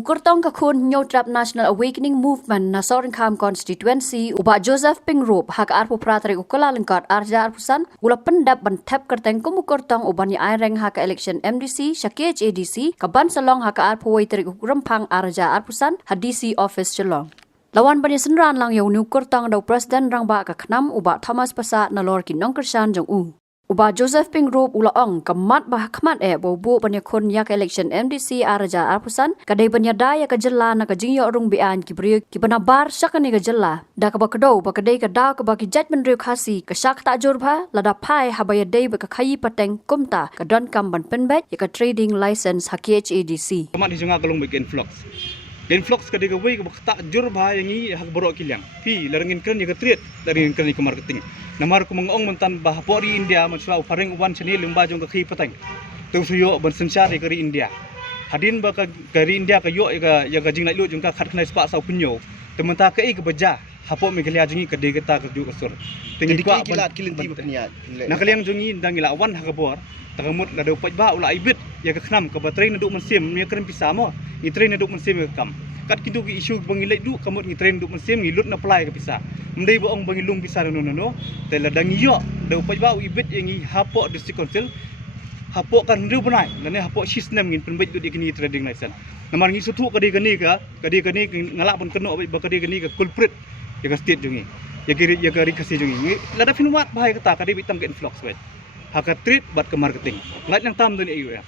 Ukurtong kakun Nyotrap National Awakening Movement na Sorenkam Constituency uba Joseph Pingrop hak arpu pratri ukula lengkot arja arpusan ula pendap bantep kerteng kumukurtong ubani aireng hak election MDC syakih ADC kaban salong hak arpu waitri ukurempang arja arpusan hadisi office celong. Lawan bani senran lang yang ukurtong daw presiden rangba kaknam uba Thomas Pasa na lor kinong kersan jong Uba Joseph Pingrop ulaong kemat bah kemat bobo banyakon yak election MDC arja arpusan kadai banyada ya kajela na kajingyo rung bian kibri kibanabar syakani kajela da kabakdo bakadai kada kabaki judgment reu khasi kasyak ta jurba lada pai habaya dei bakakhayi pateng kumta kadon kamban penbet ya ka trading license HKHADC kemat dijunga kalung bikin vlogs influx kadai gawai kabak jurba yang i hak borok kilang pi larangin kren ya ka treat larangin kren ke marketing namar ko mangong mentan bah pori India mansua upareng uban seni lemba jong ka pateng tu suyo ban sensyar kari India hadin ba ka kari India ka yo ya ka jing lai lu jong ka khat khnai spa sau punyo tementa ka i ka beja hapo mi kelia jingi ka de ta ka ju kasur tingi kwa kilat kilin ti peniat na kaliang jongi ndang ila wan ha ka bor tagamut la do paj ba ula ibit ya ka khnam ka batrei na du mensim mi kren pisamo ni train na du mensim ka kam kat kitu ki isu bangilai du kamut ni train du mensim ngilut na play ka pisa mendai boong bangilung bisa no te ladang yo do pajba ibit yang hapo district council hapo kan riu benai dan hapo system ngin penbait du dikini trading license namar ngi sutu kadi gani ngalak pun keno ba kadi gani ka culprit ya ka state jungi ya kari kasi jungi lada finwat bahai kata kadi bitam ke influx wet haka treat bat ke marketing ngat yang tam duni ayu ya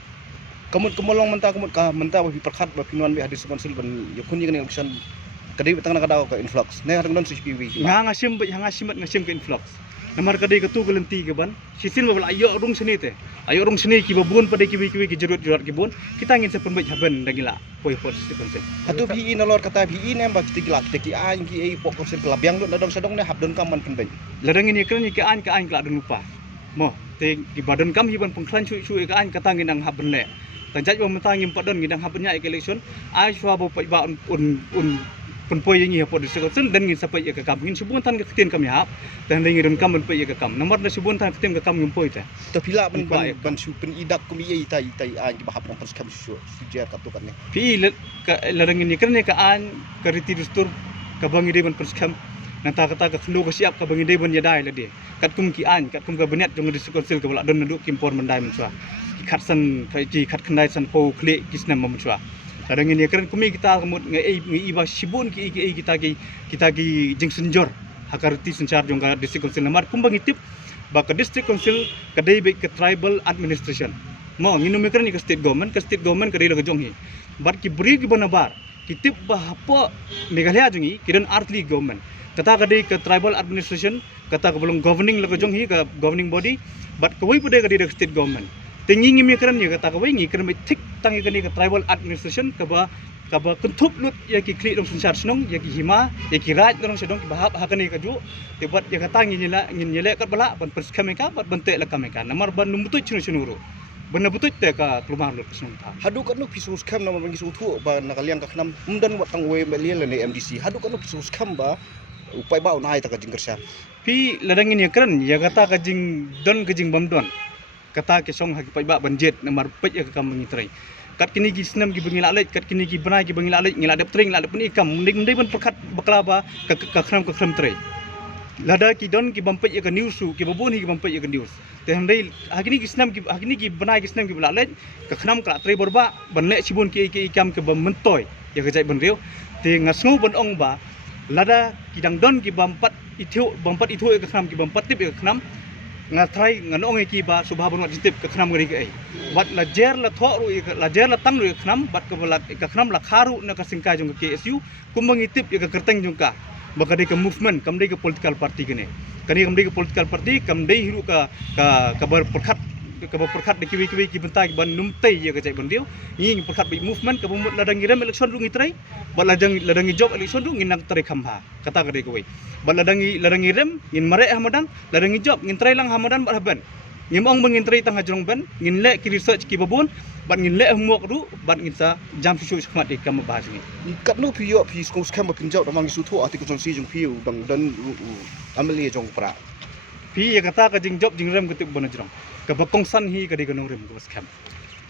kamut kemolong menta bi perkhat ba pinuan bi hadis council ban yakun ni election kadai betang nak daw ka influx ne harang don CPV ngasim ke influx namar kadai ka tu gelenti ke ban sisin ba ayo rung seni te ayo rung seni ki babun pada ki ki jerut ki bun kita ngin sepen bai haben dagila poi si konsep hatu bi nolor kata bi ne ba kita ki an ki ai pok konsep labyang don dong sadong ne habdon kam ban penben ladang ini kren ki an ka don lupa mo te ki badan kam hiban pengklan cu ka an kata ngin ang haben le tanjat ba mentangim padon ngin ang haben nya election ai shwa bo pai ba un penpoy yang hapo district council dan ngin sapai ya kakam ngin subun tan ketin kami hap dan ngin don kam penpoy ya kakam nomor na subun tan ketin kakam ngumpoy ta tapila ban su pen idak kumi ai tai an ki bahap ng perskam su sujar katukan ne pi larang ini kan ka an kariti dustur ka bangi de ban perskam nanta kata ka khlu ka siap ka bangi de ban yadai la de kat kum ki an kat kum ka benet jong district council ka bala don nduk kimpor mandai mensua khat san ki khat khandai san po kle kisna mamsua kadang ini keren kumi kita kemud ngai iba sibun ki kita ki jing senjor hakarti sencar jongga district council namar kumbang itip ba ka district council kadai be ke tribal administration mo nginu mikren ke state government kadai la jonghi bar ki bri ki banabar kitip ba hapo Meghalaya jongi kidan earthly government kata kadai ke tribal administration kata ke belum governing la jonghi ke governing body but kawai pade kadai ke state government tinggi ngimi keren ya kata kawai ngi keren tik tangi kani ke tribal administration kaba kentup lut ya ki kli dong sensar senong ya ki hima ya ki raj dong sedong ki bahap hakani ka ju te buat ya kata ngin nyele kat bala ban perskameka bat bente la kameka namar ban numutut chunu ban butut te ka kelumar lut senong ta hadu kan no pisus kam nama bangi sutu ba nakaliang ka knam umdan wat tang we melian le MDC hadu kan no pisus kam ba upai ba unai ta ka jingkersa pi ladang ini keren ya kata ka jing don ka jing bamdon kata ke song hagi paiba banjet namar pej ya kam mengitrai kat kini gi senam gi bengila alit kat kini gi benai gi bengila alit ngila dep tring la dep ni ikam mending ban perkat baklaba ka khram trai lada ki don ki bampej ya ka news ki babun hi ki bampej ya ka news te handai hagi ni gi senam gi hagi ni gi benai gi senam gi bela alit ka khram ka trai borba banle sibun ki ikam ke bamentoy ya ka jai ban riu te ngasngu ban ong ba lada ki dang don ki bampat itu ya ka khram ki bampat tip ya ka khram ngatrai nganong ki ba subha bonot jitip ka khnam ngari ai bat la jer la tho ru la jer la tang ru khnam bat ka bala ka khnam la kharu na ka singka jong ka KSU kumbang itip ya ka kerteng jong ka bakade ka movement kamdai ka political party kene kani kamdai ka political party kamdai hiru ka bar perkhat de kiwi ki bentai ban numtai ya ka jai bandiu nging perkhat bi movement ka bumut ladang irem election ru ngitrai bat ladang job election ru nginang tare khamha kata kadai koi bat ladang irem ngin mare hamadan ladang job ngin trai lang hamadan bat haban ngimong mengin trai tang hajrong ban ngin le ki research ki babun bat ngin le humok ru bat ngin sa jam susu khmat de kam bahas ni kat no piyo pi skong skam ba pinjau damang sutu ati ko si jong piyo dang dan ameli jong pra pi ya kata ka jing job jing rem kutip bona jrong ka bakong san hi ka de ka no rem ko skam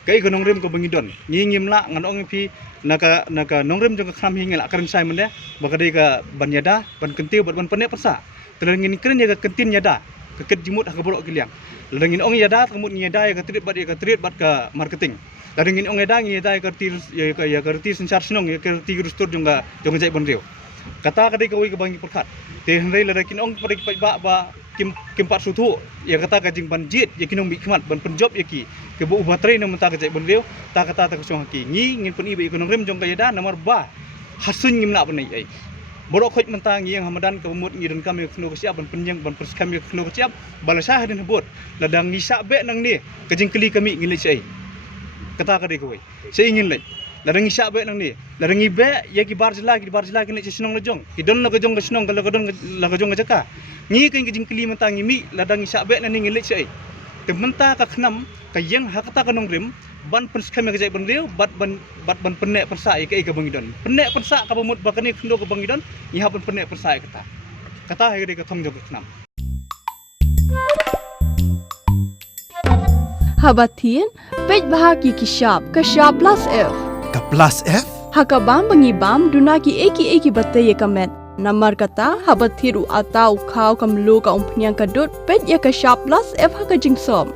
kai ka nongrim ko bangidon ngim la ngan ong pi naka nongrim jong ka kham hingela karan sai mende bakadai ka banyada ban kentiu ban pene persa telengin kren ya ka kentin nyada ka ket jimut ha ka borok kiliang lengin ong yada kemut nyada ya ka trit bat ka marketing lengin ong yada nyada ya ka tir sensar senong ya ka tir rustur jong jai bonreu kata kadai ka wi ka bangi perkat te hendai ladakin ong pada ki ba kim pat sutu ya kata ka jing banjit ya kinong mi khmat ban penjob ya ki ke bu batrai na menta ka jai bonreu ta kata ta ka song haki ngin pen ibe ekonom rem jong ka yada nomor ba hasun ngimna benai ai borok khoj mentang yang hamadan ka mut ngi dan kami khno ka siap ban penyang ban perskam ya khno ka siap balasa hadin habot ladang ngisa be nang ni ka jing keli kami ngilai sai kata ka dei koi sai ingin lai ladang ngisa be nang ni ladang ibe ya ki barjla ki ni senong lejong ki don la ka jong ka senong ka la ka jong ka jaka ngi ka jing keli mentang ngimi ladang ngisa be nang ni ngilai sai te menta ka khnam ka yang hakata ka nong rem ban perskam ka jai bonreu bat ban penek persa ya ka bangidon penek persa ka bamut bakani khndo ka bangidon iha ban penek persa kata ha ka thong jog khnam Habatin pej bahagi kishap plus F Ka plus F? hakabam bangibam dunaki eki batay kamet namar kata habathiru atau kau kamlu ka umpnyang kadut pej ya kishap plus F haka jingsom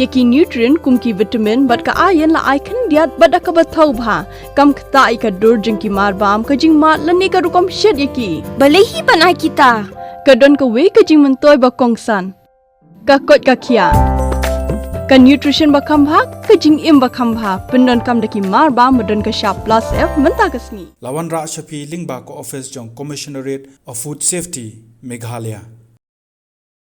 yaki nutrient kumki vitamin bat ka ayan la aikan diat bada ka bathau bha kam khta ka dur jingki marbam ka jing mat lani ka rukom shed yaki balehi banai kita kadon ka we ka jing mentoy ba kongsan ka kot ka kia ka nutrition ba khambha ka jing im ba khambha pendon kam daki marbam madon ka sharp plus F menta kasni Lawan Ra Shafi Lingba ko office jong Commissionerate of Food Safety Meghalaya